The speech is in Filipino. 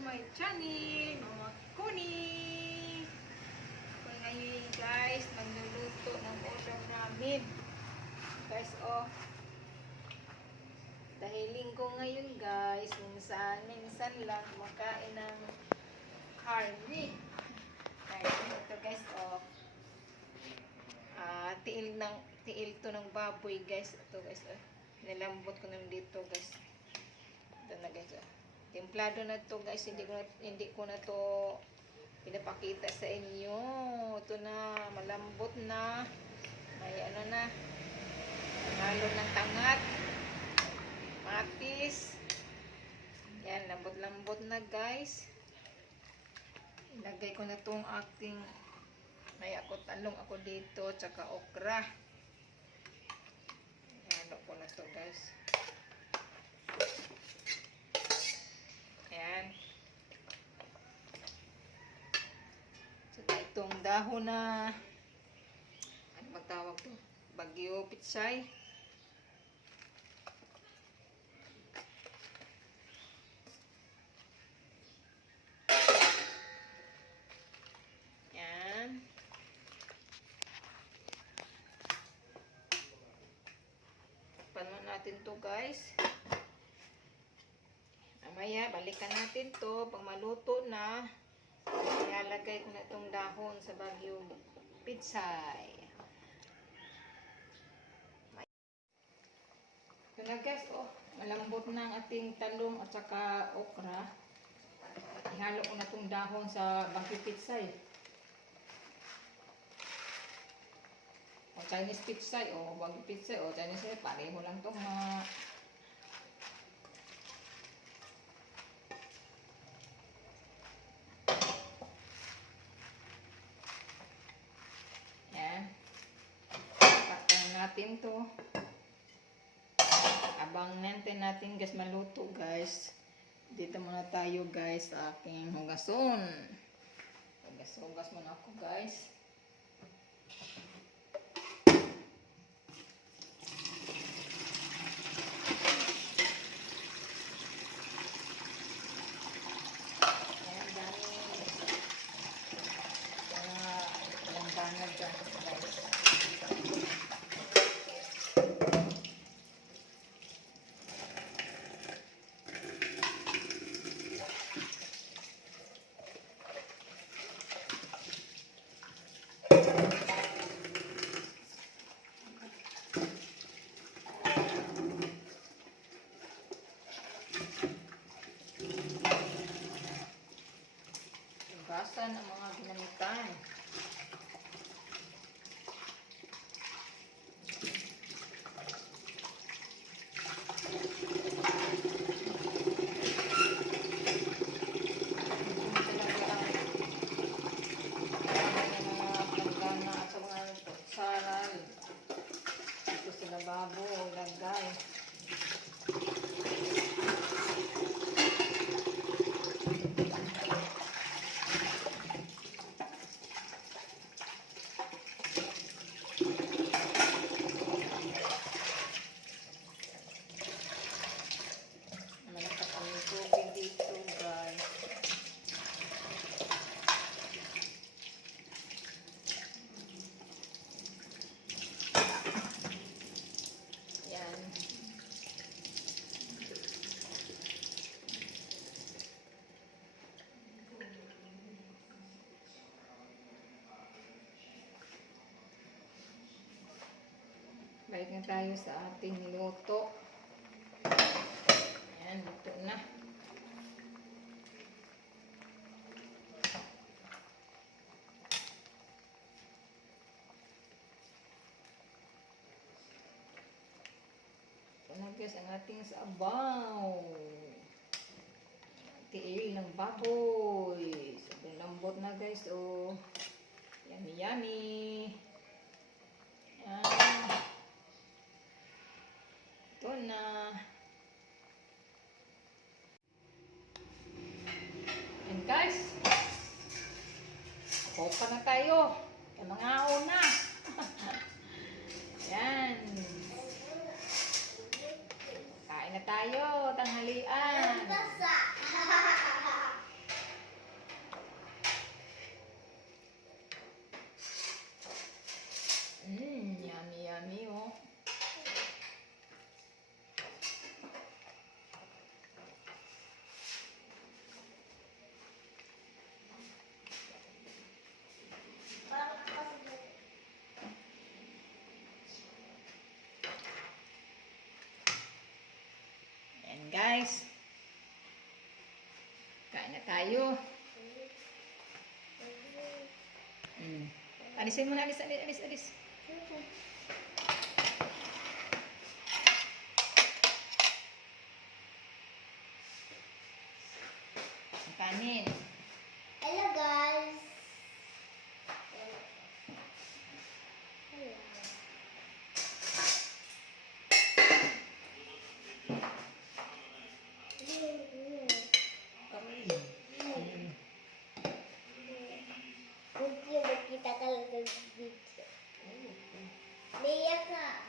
my channel, Mama Kuni. So ngayon guys, magluluto ng ulam namin. Guys, oh. Dahiling ko ngayon guys, minsan lang makain ng karne. Ngayon, ito guys, oh. Tiil to ng baboy guys. Ito guys, oh. Nilambot ko naman dito guys. Ito na guys, oh. Templado na to guys, hindi ko na to pinapakita sa inyo. Ito na, malambot na. May ano na, halo ng tangat, matis. Yan, lambot-lambot na guys. Ilagay ko na tong aking, may talong ako dito, tsaka okra. Halo ko na to guys. Ayan. So, itong dahon na, ano magtawag to? Bagyo pitsay. Ayan. Paano natin to guys? Mamaya, balikan natin to. Pag maluto na, ilalagay ko na itong dahon sa bagyo pitsay. Ito na guys, oh. Malambot na ang ating talong at saka okra. Ihalo ko na itong dahon sa bagyo pitsay. O Chinese pitsay, o bagyo pitsay, o Chinese pitsay. Pareho lang itong natin to. Abang natin guys maluto guys. Dito muna tayo guys sa aking hugason. Hugas muna ako guys. Ayan, dami. Walang banag dyan guys. Hugasan ang mga ginamitan. Ito sa lababo, lagay. Malakas ang tubig dito guys. Balik na tayo sa ating niluto. Ayan, luto na. Ito na guys ang ating sabaw. Tiil ng baboy. Sobrang lambot na guys. Oh. Yummy yummy. Ayan. Ito na. And guys, kopa na tayo. Yung mga una. Yan. Kain na tayo. Tanghalian. guys. Kain na tayo. Alisin mo na, alis. Ang kanin. Hello guys. Mungkin kita kalau ke video. Lihat kak.